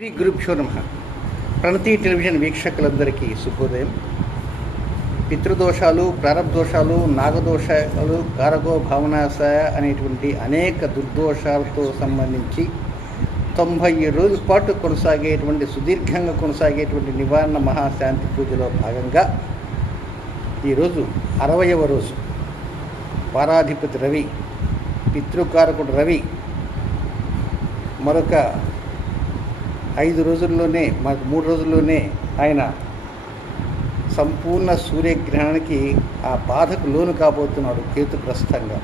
శ్రీ గురుభ్యో నమః. ప్రణతి టెలివిజన్ వీక్షకులందరికీ శుభోదయం. పితృదోషాలు, ప్రారబ్ధోషాలు, నాగదోషాలు, కారగో భావనాశయ అనేటువంటి అనేక దుర్దోషాలతో సంబంధించి 90 రోజుల పాటు కొనసాగేటువంటి సుదీర్ఘంగా కొనసాగేటువంటి నివారణ మహాశాంతి పూజలో భాగంగా ఈరోజు 60వ రోజు. వారాధిపతి రవి, పితృకారకుడు రవి మరొక 5 రోజుల్లోనే, మనకు 3 రోజుల్లోనే ఆయన సంపూర్ణ సూర్యగ్రహణానికి ఆ బాధకు లోను కాబోతున్నాడు కేతుగ్రస్తంగా.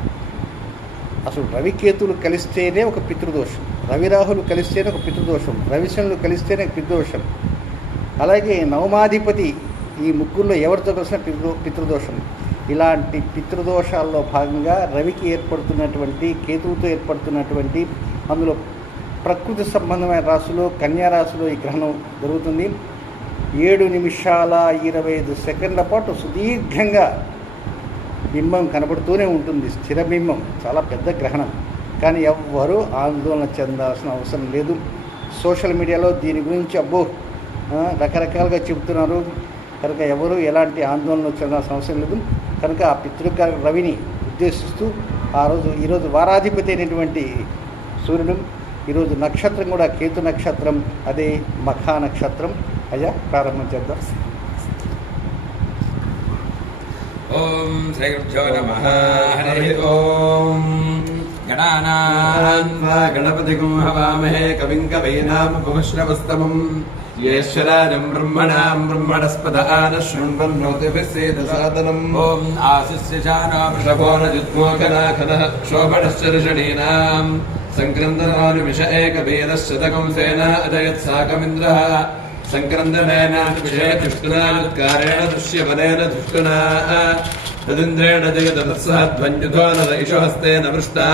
అసలు రవికేతులు కలిస్తేనే ఒక పితృదోషం, రవిరాహులు కలిస్తేనే ఒక పితృదోషం, రవిశనులు కలిస్తేనే పితృదోషం. అలాగే నవమాధిపతి ఈ ముగ్గురులో ఎవరితో కలిసిన పితృదోషం. ఇలాంటి పితృదోషాల్లో భాగంగా రవికి ఏర్పడుతున్నటువంటి, కేతువుతో ఏర్పడుతున్నటువంటి, అందులో ప్రకృతి సంబంధమైన రాశిలో కన్యారాశిలో ఈ గ్రహణం జరుగుతుంది. 7 నిమిషాల 25 సెకండ్ల పాటు సుదీర్ఘంగా బింబం కనబడుతూనే ఉంటుంది. స్థిర బింబం, చాలా పెద్ద గ్రహణం. కానీ ఎవ్వరూ ఆందోళన చెందాల్సిన అవసరం లేదు. సోషల్ మీడియాలో దీని గురించి రకరకాలుగా చెబుతున్నారు కనుక ఎవరు ఎలాంటి ఆందోళన చెందాల్సిన అవసరం లేదు. కనుక ఆ పితృకార రవిని ఉద్దేశిస్తూ ఈరోజు వారాధిపతి అయినటువంటి సూర్యుడు, ఈరోజు నక్షత్రం కూడా కేతు నక్షత్రం, అదే మఖా నక్షత్రం. అయ్యా ప్రారంభం చేద్దాం. ఓం శ్రీ గురుభ్యో నమః. హరి ఓం. గణానాం గణపతిం హవామహే కవిం కవీనాముపమశ్రవస్తమం జ్యేష్ఠరాజం బ్రహ్మణాం బ్రహ్మణస్పద ఆనశృణ్వన్నోతిభిస్సేదసాదనం. ఓం ఆశిష్యశానో వృషభో నజుద్మోకనాఖనః శోభనశ్చర్షణీనాం సంక్రందనానుమిష ఏకవేదశతకం సేనా అజయత్సాకమింద్రః సంక్రందనేన విషయతిష్ఠునాత్కారేణ దృశ్యవనేన ధృష్టునా తదింద్రేణ జగదత్సహ ధ్వంజుతో నైషు హస్తేన వృష్టా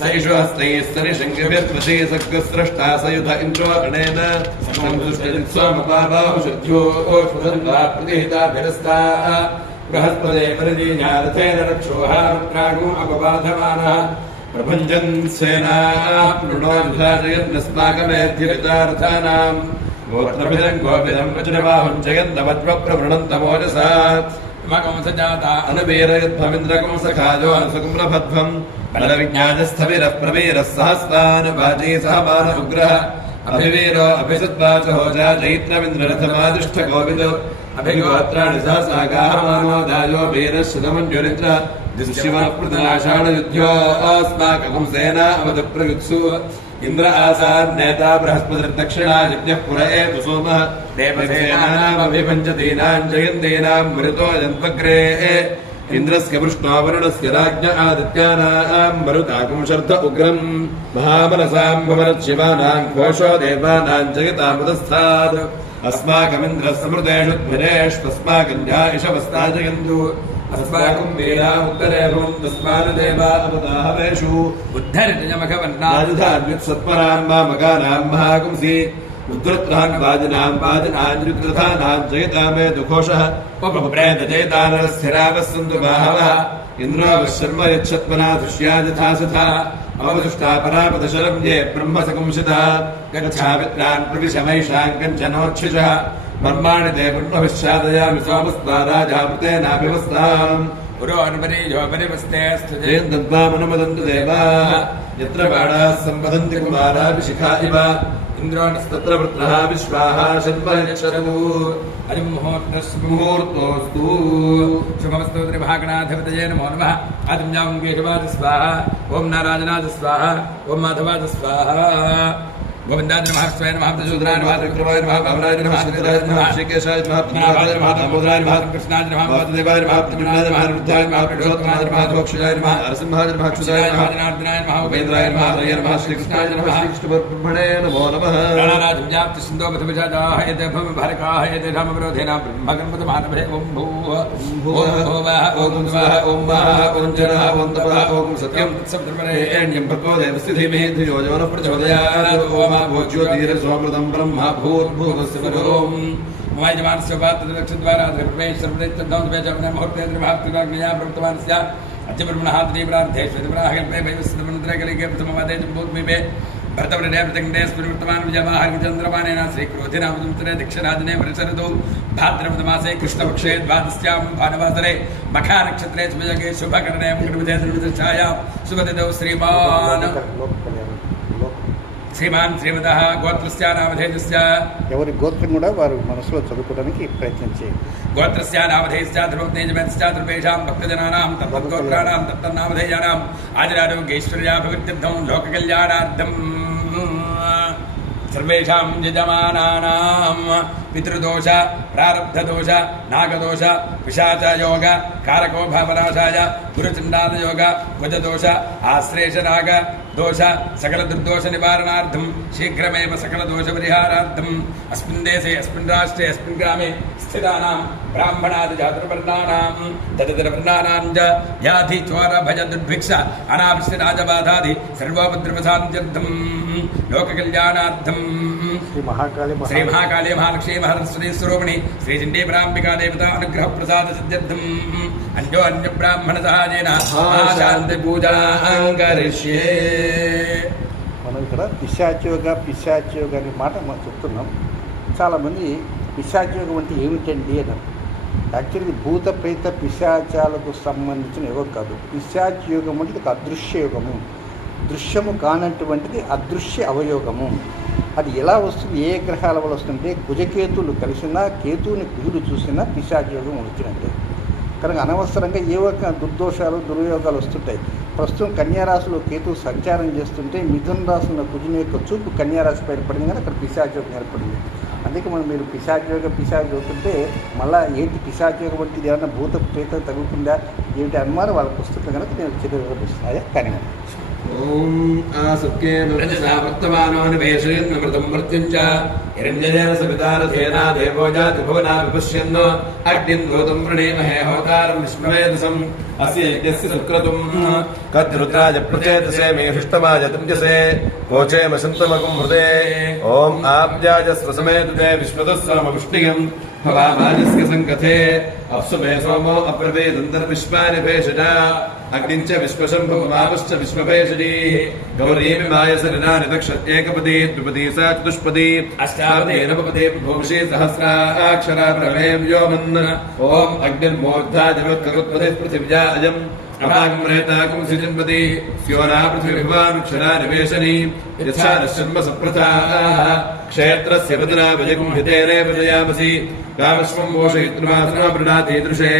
సైషు హస్తైస్తని శంఖభిర్వశే సర్గస్రష్టా సయుధ ఇంద్రో గణేన సంస్తుష్టిస్వమపాబాహుషధ్యోషుధన్వాప్రతిహితాభిరస్తా బృహస్పతే పరిదీన్యారథేన రక్షోహారుద్రాగో అపబాధమానః ప్రభంజన్ సేనా మృణోజయన్నస్మాకమేధ్యవితార్థానాం గోత్రభిదం గోపిదం వజ్రబాహుం జయన్నవద్వప్రవృణంతమోజసా మకంసజాతా అనువీరయద్భమింద్రకంసఖాజో అనుసుకుమ్రభద్వం బలవిజ్ఞాజస్థవిరః ప్రవీరः సహస్రానుభాజీ సహమాన ఉగ్రః అభివీరో అభిసద్వాచహోజా చైత్రమింద్రరథమాదిష్ఠకోవిదో అభిగోత్రాణి సహసాగాహమానో దాయో వీరశ్రుతమంజురిద్ర దుశ్శివప్రదనాషాఢయుధ్యోస్మాకం సేనా అవధప్రయుత్సు ఇంద్ర ఆసాన్ నేతా బృహస్పతిర్దక్షిణాజిజ్ఞః పుర ఏతు సోమః దేవసేనానామభిపంచదీనాం జయందీనాం మరుతో జన్మగ్రే ఇంద్రస్య వృష్ణో వరుణస్య రాజ్ఞ ఆదిత్యానాం మరుతాకం శర్ధ ఉగ్రం మహామనసాం భవనశివానాం ఘోషో దేవానాం జగతాముదస్థాత్ అస్మాకమింద్ర సమృతేషు ధ్వరేష్వస్మాకన్యా ఇషవస్తాజయంతు అస్మాకం వీరా ఉత్తరే భవంతస్మాన్ దేవా అవతాహవేషు ఉద్ధరితమఖవన్నాయుధాన్యుత్సత్పరాం మామగానాం మహాగుంసి ఉద్ధృత్రాన్ వాజినాం వాజినాన్యుద్రథానాం జయతామే దుఘోషః ఉపప్రేతజయతానరస్థిరావస్సంతు బాహవః ఇంద్రో విశర్మ యచ్చత్మనా దృశ్యాజథాసథా అవదుష్టా పరాపదశరం యే బ్రహ్మసకంసితా గచ్ఛావిత్రాన్ ప్రవిశమైషాం కంచనోచ్ఛిషః మర్మాణి తే బ్రహ్మవిశ్చాదయామి సోమస్వారాజామృతేనాభివస్తాం పురో అనుపరీజో పరివస్తే స్థుజయంతద్వామనుమదంతు దేవాః యత్ర బాణాః సంపదంతి కుమారాభిషిఖా ఇవ ఇంద్రోణస్తత్ర వృత్రః విశ్వాః శర్మయచ్చరము ముహూర్తోస్తు శుభమస్తు త్రిభాగణాధిపతయే నమో నమః. ఆదిత్యాం కేశవాద స్వాహ, ఓం నారాయణాద స్వాహ, ఓం మాధవాద స్వాహ. గోవిందాయ నమః, స్వయ నమః, శూద్రాయ నమః, విక్రమాయ నమః, వామనాయ నమః, శ్రీధరాయ నమః, శ్రీకేశాయ నమః, పద్మనాభాయ నమః, దామోదరాయ నమః, కృష్ణాయ నమః, వాసుదేవాయ నమః, ప్రద్యుమ్నాయ నమః, రుద్రాయ నమః, పురుషోత్తమాయ నమః, ధ్వక్షాయ నమః, నరసింహాయ నమః, అచ్యుతాయ నమః, జనార్దనాయ నమః, ఉపేంద్రాయ నమః, హరయ నమః, శ్రీకృష్ణాయ నమః, శ్రీకృష్ణపరబ్రహ్మణే నమో నమః. ప్రాణరాజుజాప్తి సింధోపథవిజాదాహయతే భూమిభారకాహయతే ధామవిరోధేనాం బ్రహ్మగణపతమానభే ఓం భూః ఓం భూవః ఓం స్వః ఓం వః ఓం జనః ఓం తపః ఓం సత్యం సత్యమరేణ్యం భగవో దేవస్య ధీమహి ధియో యో నః ప్రచోదయాత్. ఓం భోజ్యోతిర్ సోమృతం బ్రహ్మ భూర్భువస్య ఓం మయజమానస్య పాత్రదక్షద్వారా ప్రవేశర్వదైత్యదౌద్వేజమన ముహూర్తేంద్ర భాక్తిరాజ్ఞయా ప్రవృత్తమానస్య అత్యబ్రహ్మణః దేవరార్థేశ్వర దేవరాహగల్పే వైవస్వమంత్రే కలిగే ప్రథమవాదే భూర్మివే भरतवृणे प्रत्यङ्गे स्मृतवान् विजयमाहर्गचन्द्रमानेन श्रीक्रोधिनामसंवत्सरे दक्षिणादिने वर्षऋतौ भाद्रपदमासे कृष्णपक्षे द्वादश्यां भानुवासरे मखानक्षत्रे स्मयगे शुभकरणे मकरविजयदृढदशायां शुभतिथौ శ్రీమాన్ శ్రీమత గోత్రస్య నామధేయస్య ఎవరి గోత్రం కూడా వారు మనసులో చదువుకోవడానికి ప్రయత్నం చేయండి. గోత్రస్య నామధేయస్య ధ్రువజ్ఞేజమేస్య ధ్రువేషాం భక్తజనానాం తద్గోత్రాణాం తత్తన్నామధేయానాం ఆదిరారోగ్యైశ్వర్యాభివృద్ధ్యర్థం లోకకళ్యాణార్థం సర్వేషాం యజమానానాం పితృదోష ప్రారబ్ధదోష నాగదోష పిశాచ యోగ కారకో భావనాశాయ గురుచండాల యోగ కుజదోష ఆశ్లేష నాగ దోష సకల దుర్దోష నివారణార్థం శీఘ్రమేవ సకల దోష పరిహారార్థం అస్మిన్ దేశే అస్మిన్ రాష్ట్రే అస్మిన్ గ్రామే స్థితానాం బ్రాహ్మణాది జాతుర్వర్ణానాం తదితర వర్ణానాం చ వ్యాధి చోర భయ దుర్భిక్ష అనావృష్టి రాజబాధాది సర్వోపద్రవశాంత్యర్థం లోక కళ్యాణార్థం శ్రీ మహాకాళీ మహాలక్ష్మీ మహాసరస్వతీ స్వరూపిణి శ్రీ చండీ బ్రాహ్మికా దేవత అనుగ్రహ ప్రసాద సిద్ధ్యర్థం అన్య బ్రాహ్మణ సహాయేన శాంతి పూజాం కరిష్యే. మనం ఇక్కడ పిశాచయోగ అనే మాట మనం చెప్తున్నాం. చాలామంది పిశాచయోగం అంటే ఏమిటండి అని. యాక్చువల్లీ భూత ప్రేత పిశాచాలకు సంబంధించిన యోగం కాదు. పిశాచయోగం అంటే ఒక అదృశ్య యోగము, దృశ్యము కానటువంటిది అదృశ్య అవయోగము. అది ఎలా వస్తుంది, ఏ గ్రహాల వల్ల వస్తుంటే కుజకేతువులు కలిసినా కేతువుని కుజుడు చూసినా పిశాచయోగం వచ్చినట్టే. కనుక అనవసరంగా ఏ ఒక్క దుర్దోషాలు దుర్యోగాలు వస్తుంటాయి. ప్రస్తుతం కన్యారాశిలో కేతువు సంచారం చేస్తుంటే మిథున రాశిలో కుజుని యొక్క చూపు కన్యారాశి పైన పడింది, కానీ అక్కడ పిశాచయోగం ఏర్పడింది. అందుకే మనం మీరు పిశాచయోగ అవుతుంటే మళ్ళీ ఏంటి పిశాచయోగం అంటే ఇది ఏమన్నా భూత ప్రేత తగులుతుందా ఏమిటి అనుమానం వాళ్ళకి వస్తుంది కనుక నేను చిన్న కానీ ఓం ఆసత్కే వర్తమానోనివేశయన్నమృతం మృత్యుంచ హిరణ్యజన సవితారథేనా దేవోజాతి భువనా విపశ్యన్ అగ్నిం దూతం ప్రణేమహే హోతారం విష్ణువేదసం అస్య యజ్ఞస్య సుక్రతుం కద్రుద్రాజ ప్రచేతసే మే హృష్టమాజ తుంజసే కోచేమ సంతమకం హృదే ఓం ఆబ్జాజ స్వసమేతుతే విశ్వదస్సమ విష్ణుయం భవామాజస్య సంకథే అప్సుమే సోమో అప్రవేదంతర్విశ్వాని భేషజ అగ్నించ విశ్వశంభమావశ్చ విశ్వభేషజీ గౌరీమి మాయసరినాని దక్షత్యేకపదే ద్విపదీ సా చతుష్పదీ అష్టాపదే నవపదే భూషే సహస్రాక్షరా ప్రమే వ్యోమన్ ఓం అగ్నిర్మోర్ధా జగత్కరుత్పదే పృథివ్యా అయం అపాగమ్రేతాకం సిజన్పది స్యోనా పృథివిభవానుక్షరా నివేశనీ యచ్ఛానశర్మ సప్రథా క్షేత్రస్య వదనా వజకం హితేనే వజయామసి కామశ్వం మోషయిత్రుమాసనా ప్రణాతీదృశే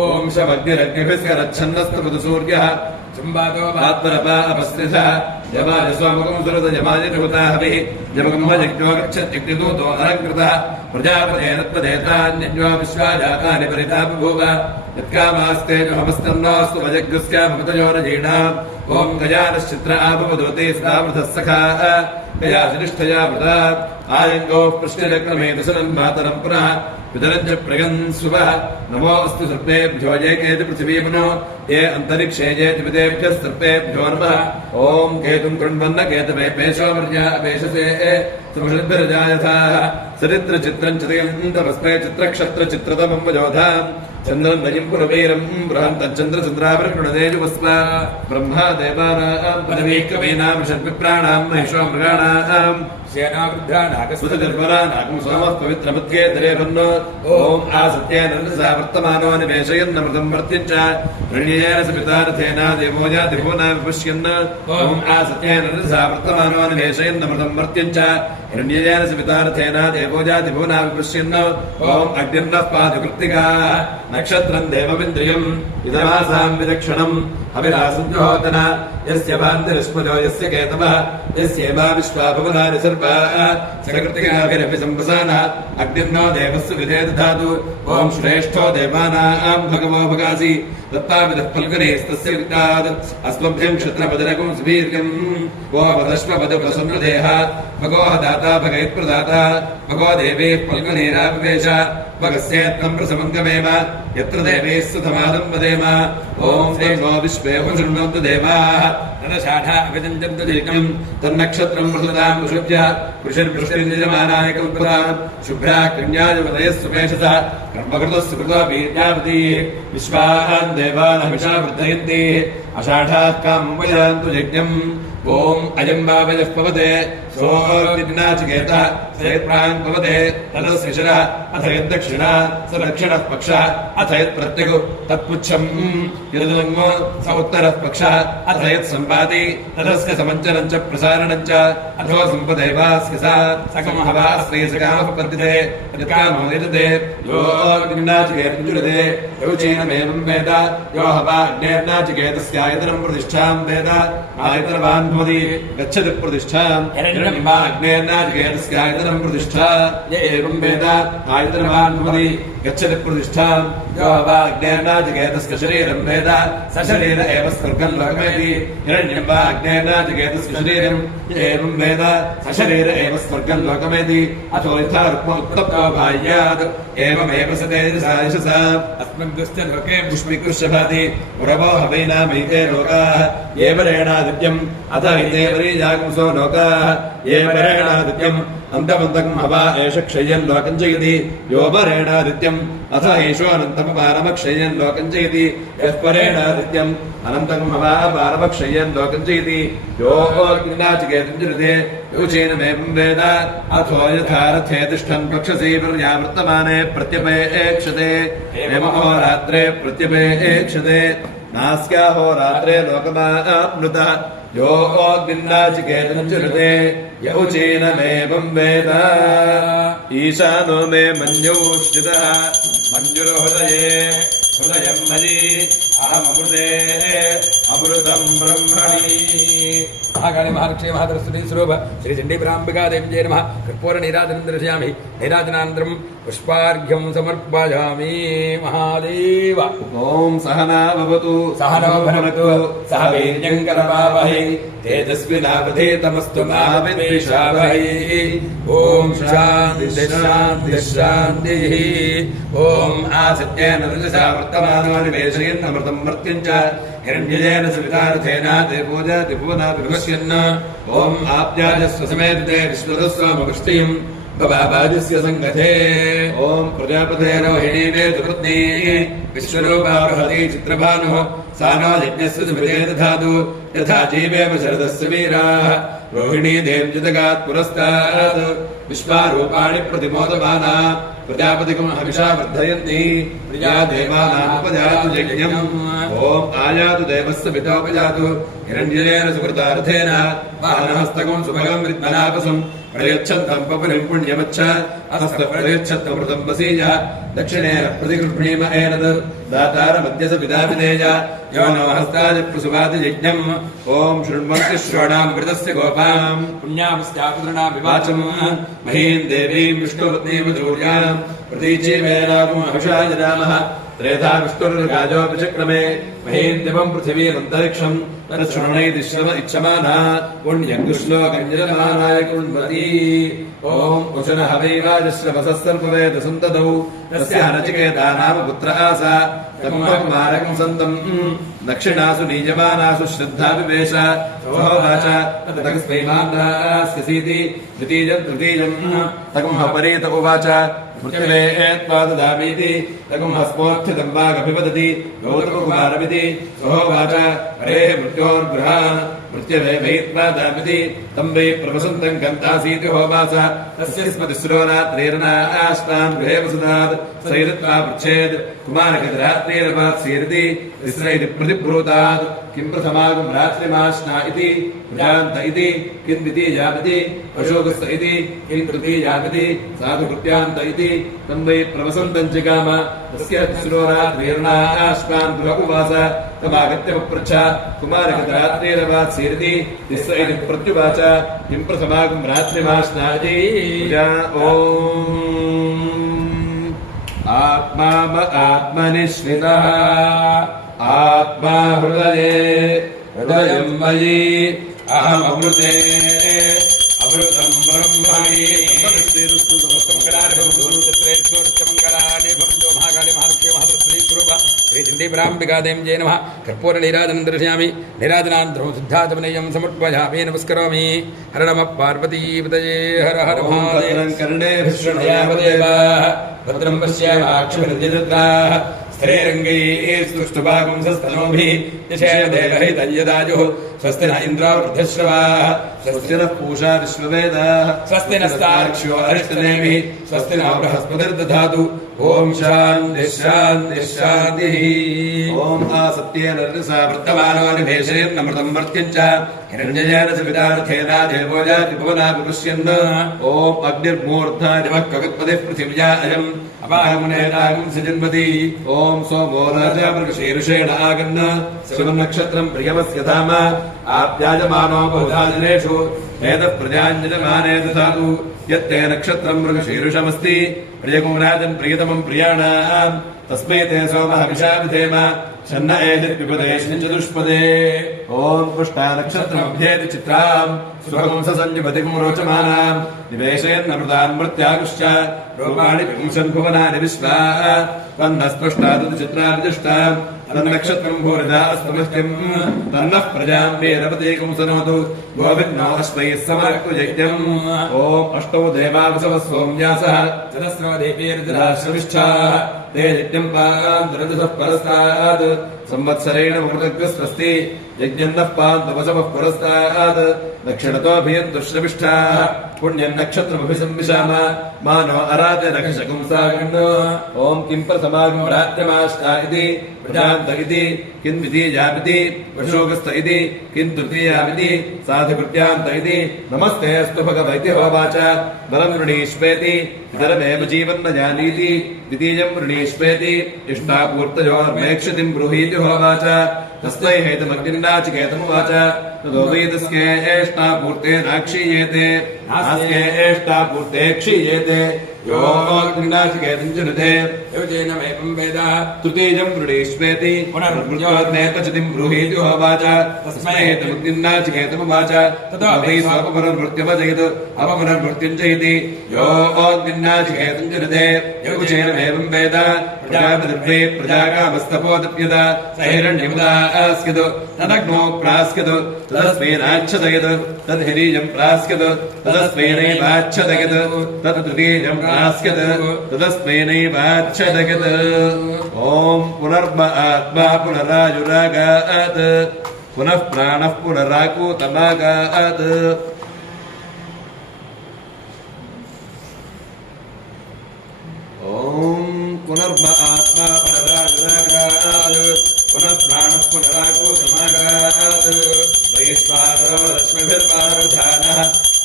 ఓం శమగ్నిరగ్నిభిస్కరచ్ఛన్నస్తపదు సూర్యః సంవాదో వాత్పరపా అపస్త్రిధ యమాజ స్వామకం సురద యమాజ నిహుతాహవిః యమకం యజ్ఞో గచ్చత్యగ్నిదూతో అలంకృతః ప్రజాపతేనత్పదేతాన్యజ్ఞో విశ్వాజాతాని పరితాపభూవ యత్కామాస్తే హమస్తన్నోస్తు వజగ్రస్యామృతయోరజీణాం ఓం గజానశ్చిత్ర ఆపవదోతే స్థావృతః సఖా గజాశనిష్ఠయా వృతా ఆయంగో పృష్ఠరక్రమే దశనం మాతరం పునః విదరంజ ప్రగన్ శుభః నమోऽस्तु సర్వేభ్యో ఏకేతి పృథివీమనో ఏ అంతరిక్షే జేతిపదేభ్యः సర్వేభ్యో నమః ఓం కేతుం కృణ్వన్న కేతవే పేషోమర్యా అపేషసే సమషద్భిరజాయథా సరిత్ర చిత్రం చితయంతమస్మే చిత్రక్షత్ర చిత్రతమం వజోధాం చంద్రం నయం పురవీరం బృహంతచంద్రచంద్రాభిర్కృణదేజువస్వ బ్రహ్మా దేవానాం పదవీకవీనాం షడ్విప్రాణాం మహిషో మృగాణాం సేనావృద్ధానాగస్వతర్వరానాగం సోమః పవిత్రమధ్యే దరేభన్నో ఓం ఆసత్యేన వర్తమానో నివేశయన్నమృతం వర్త్యంచ రణ్యేన సపితారథేనా దేవోజాతి భువనా విపశ్యన్ ఓం ఆసత్యేన వర్తమానో నివేశయన్నమృతం వర్త్యంచ రణ్యేన సపితారథేనా దేవోజాతి భువనా విపశ్యన్ ఓం అగ్నిర్నః పాదకృత్తికా నక్షత్రం దేవమింద్రియం ఇదమాసాం విలక్షణం అవిరాసంజోతన యస్య భాంతిరస్మజో యస్య కేతవః యస్యేమా విశ్వా భువనాని సర్వాః సకృతికాభిరపి సంవసానః అగ్నిర్నో దేవస్సు విదే దధాతు ఓం శ్రేష్ఠో దేవానాం భగవో భగాసి దత్తావిదః ఫల్గునేస్తస్య విద్యాద్ అస్మభ్యం క్షత్రపదనకం సువీర్యం ఓ వదశ్వపదప్రసన్నదేహ భగోః దాతా భగైత్ప్రదాత భగో దేవే ఫల్గునేరాపవేశ భగస్యేత్తం ప్రసమంగమేమ యత్ర దేవైః సుతమాదం వదేమ ఓం శ్రేణో విశ్వేహ శృణ్వంతు దేవాః నరషాఢాభిదంజంతు దీర్ఘం తన్నక్షత్రం వృషదాం వృషభ్య వృషర్వృష్టిర్యజమానాయ కల్పతాం శుభ్రా కన్యాయవదయः సుమేషసः కర్మకృతः సుకృతో వీర్యావతి విశ్వాన్ దేవాన్ హవిషా వృద్ధయంతి అషాఢాః కామం వయాంతు యజ్ఞం ఓం అయం వావయః పవతే సోర్విఘ్నాచికేత సయత్ప్రాంగ్ పవతే తదస్మిషర అథ యద్దక్షిణ స దక్షిణః పక్ష అథ యత్ప్రత్యగు తత్పుచ్చం యదలంగో స ఉత్తరః పక్ష అథ యత్సంపాతి తదస్య సమంచనం చ ప్రసారణం చ అథో సంపదేవాస్య సకమహవా శ్రేయసకామః పద్యతే యత్కామో యజతే యో విఘ్నాచికేతముచ్యతే యౌచీనమేవం వేద యో హవా అగ్నేర్నాచికేతస్యాయతనం ప్రతిష్ఠాం వేద ఆయతనవాన్ భవతి గచ్చతి ప్రతిష్ఠాం అగ్నేర్నాచికేతస్యాయతనం ప్రతిష్ఠా య ఏవం వేద ఆయతనవాన్ భవతి గచ్చతి ప్రతిష్ఠాం యో హవా అగ్నేర్నాచికేతస్య శరీరం వేద స శరీర ఏవ స్వర్గం లోకమేతి హిరణ్యం వా అగ్నేర్నాచికేతస్య శరీరం య ఏవం వేద స శరీర ఏవ స్వర్గం లోకమేతి అథో యథా రుక్మ ఉత్తప్తో బాహ్యాత్ ఏవమేవ సతేజసా అస్మిన్ దుష్టే లోకే పుష్పికృష్యభాతి పురవో హవైనామైతే లోకాః ఏవరేణాదిత్యం అథ ఇదేవరీజాగుంసో లోకాః ఏవరేణాదిత్యం అంతమంతకం హవా ఏష క్షయ్యం లోకం జయతి యోపరేణాదిత్యం అథ ఏషోనంతమపారమక్షయ్యం లోకం జయతి యఃపరేణాదిత్యం అనంతకం హవా పారమక్షయ్యం లోకం జయతి యోర్నాచికేతం జయతే యోచేనమేవం వేద అథో యథారథే తిష్టన్ పక్షసీవర్యావర్తమానే ప్రత్యపేక్షతే ఏమహోరాత్రే ప్రత్యపేక్షతే నాస్యాహోరాత్రే లోకమాప్నుతః योऽग्निनाचिकेतं चरते यौचेनमेवं वेद ईशानो मे मन्योश्चितः मञ्जुर्हृदये हृदयं मयि अहममृते अमृतं ब्रह्मणि महाकाली महालक्ष्मी महासरस्वती स्वरूप श्री चण्डीपराम्बिका देव्यै नमः कर्पूर नीराजनं दर्शयामि नीराजनानन्तरं पुष्पार्घ्यं समर्पयामि महादेव ओम सहना भवतु सहनो भुनक्तु सह वीर्यं करवावहै तेजस्विनावधीतमस्तु मा विद्विषावहै ओम शान्ति शान्ति शान्तिः ओम आसत्येन रजसा वर्तमानो निवेशयन् अमृतं मर्त्यं च हिरण्यजेन सवितार्थेना ते पूजाति भुवना विभस्यन् ओम आप्याजस्व समेते विश्वदस्वामपुष्टिं बाबाजस्य संगते ओम प्रजापते रोहिणी वेदपत्नी विश्वरूपा बृहती चित्रभानुः सानो यज्ञस्य सुमृते दधातु यथा जीवेम शरदस्य वीराः रोहिणी देवजगात् पुरस्तात् विश्वारूपाणि प्रतिमोदमाना प्रजापतिकं हविषा वर्धयन्ति प्रिया देवानामुपजातु यज्ञम् ओम आयातु देवस्य पितोपजातु हिरण्यजेन सुकृतार्थेन वाहनहस्तकं सुभगं विद्मनापसं प्रयच्छन्तं पपुनिं पुण्यमच्छ हस्तप्रयच्छत्तमृतं वसीय दक्षिणेन प्रतिगृह्णीम एनद् दातारमद्यस पितापितेय यो नो हस्ताय प्रसुवाति यज्ञम् ओम शृण्वन्ति श्रवणामृतस्य गोपां पुण्यामस्यापुत्रणा विवाचम् महीं देवीं विष्णुपत्नीमधूर्यां प्रतीचीवेनागुं हविषा जनामः त्रेधा विष्णुर्गाजोपचक्रमे महीं दिवं पृथिवीरन्तरिक्षं तच्छृणुनैति श्रम इच्छमाना पुण्यङ्गुश्लोकञ्जलमानाय कुण्वती ओम उचन हवैवाजश्रवसः सर्ववेद सन्ततौ तस्य नचिकेता नाम पुत्र आसा तकुमारकं सन्तं दक्षिणासु नीयमानासु श्रद्धा विवेश सोवाच ततस्मै मान्दास्यसीति तृतीयं तकुं हपरीत उवाच पृथिवे त्वा ददामीति तकुं हस्मोत्थितं वागभिवदति गौतमकुमारमिति सोवाच हरेः मृत्योर्गृहान् मृत्यवे वै त्वा दामिति तं वै प्रवसन्तं गन्तासीति होवाच तस्य स्मतिस्रोरात्रेरनाश्वान् गृहे वसुदात् सैरत्वा पृच्छेत् कुमारकरात्रेरपात्सीरिति तिस्रैति प्रतिब्रूतात् किं प्रथमागं रात्रिमाश्ना इति प्रजान्त इति किं द्वितीयामिति अशोकस्य इति किं तृतीयामिति साधु कृत्यान्त इति तं वै प्रवसन्तं जिगाम तस्य तिस्रोरात्रेरनाश्वान् गृह उवास तमागत्य पप्रच्छ कुमारकरात्रेरपात्सीरिति तिस्रैति प्रत्युवाच किं प्रथमागं रात्रिमाश्ना इति आत्मा आत्मनिश्रितः आत्मा हृदये हृदयं मयि अहममृते अमृतं ब्रह्मणि श्रीचण्डीपराम्बिकादेव्यै नमः कर्पूरनीराजनं दर्शयामि नीराजनानन्तरं शुद्धाचमनीयं समर्पयामि नमस्करोमि हर नमः पार्वतीपतये हर हर महादेव कर्णेभिः शृणुयाम देवाः भद्रं पश्यामः अक्षभिर्यजत्राः हरेरङ्गैः स्तुष्टुभागुंसस्तनोभिः यशेन देवहितयदायुः स्वस्ति न इन्द्रो वृद्धश्रवाः स्वस्ति नः पूषा विश्ववेदाः स्वस्ति नस्तार्क्ष्यो अरिष्टनेमिः स्वस्ति न बृहस्पतिर्दधातु ॐ शान्तिः शान्तिः शान्तिः ॐ आसत्येन रजसा वर्तमानो निवेशयन्नमृतं मर्त्यं च हिरण्यजेन सवितार्थेन देवो याति भुवना विपश्यन् ॐ अग्निर्मूर्धा दिवक्कगत्पतिः पृथिव्या अयम् अपागमनेनागं सजन्मति ॐ सोमो राजा शीर्षेण आगन् शिवनक्षत्रं प्रियमस्य धाम आप्यायमानो बहुधा जनेषु वेदः प्रजाञ्जलमाने ददातु यत्ते नक्षत्रं मृगशीर्षमस्ति प्रियगुं राजन् प्रियतमं प्रियाणाम् तस्मै ते सोमः विशाविधेम शन्न एहिर्पिबदेशं चतुष्पदे ॐ पुष्टा नक्षत्रमभ्येति चित्राम् सुभगुंससंयुपतिं रोचमानाम् निवेशयन्नमृतान् मृत्यागुश्च रूपाणि विपुंसन् भुवनानि विश्वा वह्नस्पृष्टा तद्चित्रादिष्टाम् तन्नक्षत्रम् भूरिदा अस्तमस्त्यम् तन्नः प्रजाम् वीरपतीकं सनोतु गोविन्नो अश्वैः समरक्तु यज्ञम् ॐ अष्टौ देवावसवः सोम्यासः चतस्रो देवीर्जराश्रविष्ठाः ते यज्ञम् पान्तरजसः परस्तात् संवत्सरेण मृतग्रस्वस्ति यज्ञन्नः पान्तवसवः पुरस्तात् दक्षिणतोऽभियन्तुश्रविष्ठाः पुण्यम् नक्षत्रमभिसंविशाम मानो अराते नखशकुंसागन् ॐ किं प्रथमागं रात्रमाष्टा इति प्रजान्त इति किन्वितीयामिति वशोगस्थ इति किन्तृतीयामिति साधुकृत्यान्त इति नमस्ते अस्तु भगवति होवाच बलं वृणीष्वेति इतरमेव जीवन्न जानीति द्वितीयं वृणीष्वेति इष्टापूर्तयोर्मेक्षतिं ब्रूहीति होवाच तस्मै हेतमग्निन्नाचिकेतमुवाच ततो वेदस्ये एष्टापूर्तेनाक्षीयेते नास्ये एष्टापूर्ते क्षीयेते यो अग्निनाचिकेतं जनुते योजेनमेवं वेद तृतीयं वृणीष्वेति पुनर्मृत्योर्नेतचितिं ब्रूहीति होवाच तस्मै हेतमग्निन्नाचिकेतमुवाच ततो वै स्वापपुनर्मृत्युमजयत् अपपुनर्मृत्युं जयति यो अग्निन्नाचिकेतं जनुते योजेनमेवं वेद प्रजापतिर्वे प्रजाकामस्तपोदप्यत स हिरण्यमुदास्यत् तदग्नो प्रास्यत् तदस्मैनाच्छदयत् तद्हिरीजं प्रास्यत् तदस्मैनैवाच्छदयत् तत्तृतीयं प्रास्यत् तदस्मैनैवाच्छदयत् ॐ पुनर्म आत्मा पुनरायुरागात् पुनः प्राणः पुनराकूतमागात् ॐ पुनर्म आत्मा पुनरायुरागात् पुनः प्राणः पुनराकूतमागात् वैश्वानरो रश्मिभिर्वारुधानः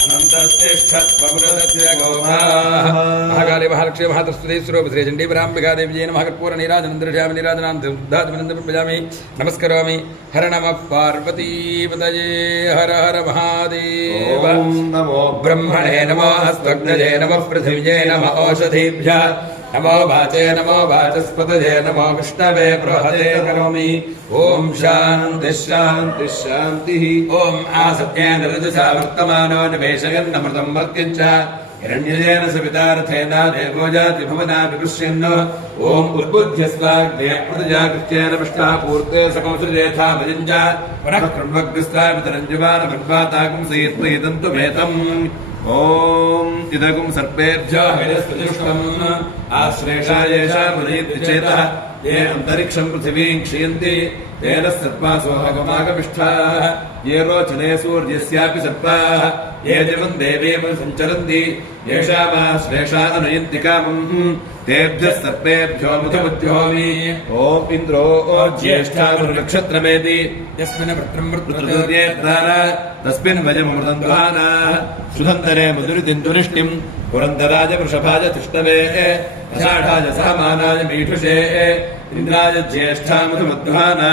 अनन्तस्तिष्ठत्वमुदस्य गोभाः महाकाले महालक्ष्मी महातस्तुते स्वरूपश्री चण्डीपराम्बिका देव्यै नमः कर्पूरनीराजनन्दृश्यामि निराजनान्तं प्रजामि नमस्करोमि हर नमः पार्वतीपतये हर हर महादेव ॐ नमो ब्रह्मणे नमो अस्त्वग्नये नमः पृथिव्यै नमः ओषधीभ्यः नमो वाचे नमो वाचस्पतये नमो विष्णवे बृहते करोमि ॐ शान्तिः शान्तिः शान्तिः ॐ आसत्येन रजसा वर्तमानो निवेशयन्नमृतं मर्त्यं च हिरण्यजेन सवितार्थेन देवो याति भुवना विपश्यन् ॐ उद्बुध्यस्वाग्ने प्रजाकृत्येन विष्टापूर्ते सकंसृजेथा भजं च पुनः कृण्वग्निस्तावितरञ्जुवानमन्वाताकुं सयित्वयिदन्तु मेतम् ॐ इदगुं सर्पेभ्यो हविरस्पतिष्ठम् आश्लेषा येषां मुनीर्विचेतः ये अन्तरिक्षं पृथिवीं क्षीयन्ति तेन सर्पासोऽहगमागमिष्ठाः ये रोचने सूर्यस्यापि सर्पाः ये दिवं देवीं सञ्चरन्ति येषामाश्लेषा अनुयन्ति कामम् तेभ्यः सर्पेभ्यो मधुमुद्योमि ॐ इन्द्रो ज्येष्ठानक्षत्रमेति यस्मिन् वृत्रं वृत्रदुर्ये प्रधान तस्मिन् वयमृतं दुहानाः सुधन्तरे मधुरितिन्दुरिष्टिम् पुरन्दराज वृषभाज तिष्ठवे अषाढाय सामानाय मीठुषे इन्द्राय ज्येष्ठा मधुमध्वाना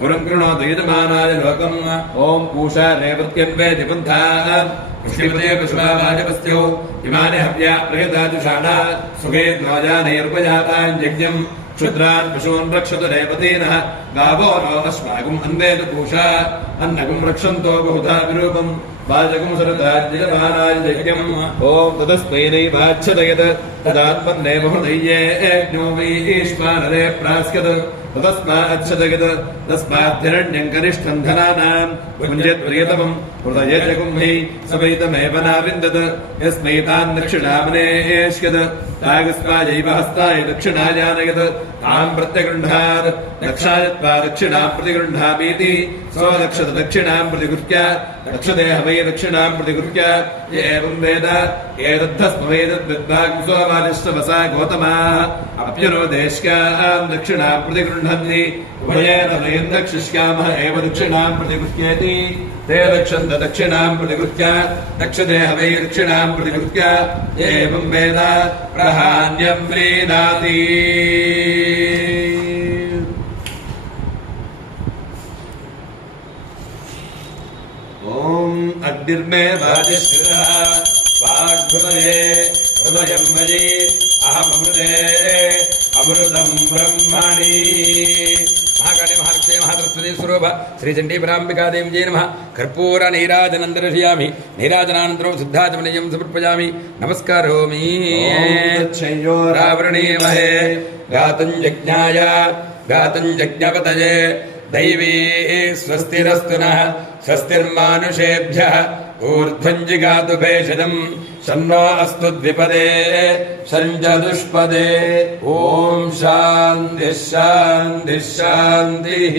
पुरं कृणोतु यजमानाय लोकम् ॐ पूषा रेवत्यन्वेति पन्थाः पुष्टिपदे पुष्पावाजपस्यो इमानि हव्या प्रयताजुषाणा सुखे द्वाजानैरुपजातान् यज्ञम् क्षुद्रान् पशून् रक्षतु रेवतीनः गावो नो अस्माकम् अन्वेतु पूषा अन्नकम् रक्षन्तो बहुधा विरूपम् वाचकम् सरदाज्यमानाय यज्ञम् ॐ तदस्मैनैवाच्छदयत् तदात्मन्नेव हृदये ज्ञो वैश्वानरे प्रास्यत् तस्माच्छदगत तस्माद्धिरण्यं कनिष्ठं धनानां पुञ्जत् प्रियतमं हृदये जगुंहि सवैतमेव नाविन्दत यस्मै तान् दक्षिणामनेष्यत तागस्मायैव हस्ताय दक्षिणायानयत तां प्रत्यगृह्णात् दक्षायत्वा दक्षिणां प्रतिगृह्णामीति स्वदक्षत दक्षिणां प्रतिगृह्य दक्षते हवै दक्षिणां प्रतिगृह्य एवं वेद एतद्धस्मवेदद्विद्वान् सोमादिष्टवसा गौतमाः अप्यनो देश्यां दक्षिणां प्रतिगृह्णन्ति उभयेन वयं दक्षिष्यामः एव दक्षिणां प्रतिगृह्येति ते दक्षन्त दक्षिणां प्रतिगृह्य दक्षते हवै दक्षिणां प्रतिगृह्य एवं वेद प्रहान्यं प्रीणाति अग्निर्मे वाजिष्ठिरः वाग्भृतये हृदयं मयि अहममृते अमृतं ब्रह्मणि महाकाली महालक्ष्मी महासरस्वती स्वरूप श्रीचण्डीपराम्बिकादेवी नमः कर्पूर नीराजनन्दर्शयामि नीराजनानन्तरं शुद्धाचमनीयं समर्पयामि नमस्करोमि रावृणीमहे गातुं यज्ञपतये दैवी स्वस्तिरस्तु नः स्वस्तिर्मानुषेभ्यः ऊर्ध्वं जिगातु भेषजं शन्नो अस्तु द्विपदे शञ्चतुष्पदे ॐ शान्तिः शान्तिः शान्तिः।